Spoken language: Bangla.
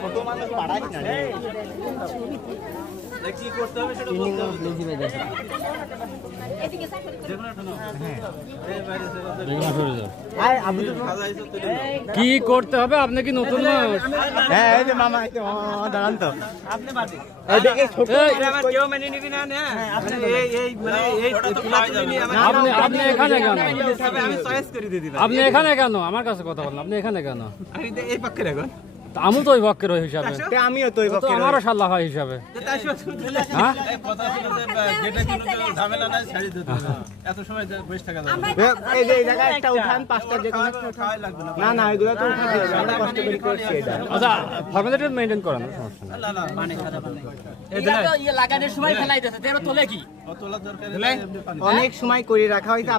ছোট মানুষ পাড়াই না কি করতে হবে সেটা বলতে হবে। কি করতে হবে? আপনি কি নতুন মানুষ? হ্যাঁ এই যে মামা এই যে মামা দাঁড়ান তো আপনি বাদে এই ছোট আমার কেউ মেনে নিবি না না আপনি এই মানে এই তুলাতুলি নিয়ে আপনি এখানে কেন? আমি চয়েস করে দিয়ে দিলাম। আপনি এখানে কেন? আমার কাছে কথা বলেন, আপনি এখানে কেন? আমি এই পক্ষে রাখুন। আমি তো ওই পক্ষের ওই হিসাবে, আমিও তো ওই পক্ষে আমারও সাল্লাহ হয় হিসাবে। হ্যাঁ কথা ছিল যে গেটে কোনো ঝামেলা নাই, ছাড়ি দিতে হবে। এত সময় বসে থাকা যাবে না। এই যে এই জায়গায় একটা উঠান পাঁচটা যে কোনো একটা খাওয়াই লাগবে না। না না এগুলো তো উঠা দিয়ে আমরা কষ্ট করে করছি এটা আচ্ছা, ফর্মালিটি মেইনটেইন করেন, সমস্যা নেই। না না পানি খাওয়া যাবে না। লাগানোর সময় ফেলাই দিতেছে, তোলা কি? তোলার দরকার অনেক সময় করে রাখা হয়েছে।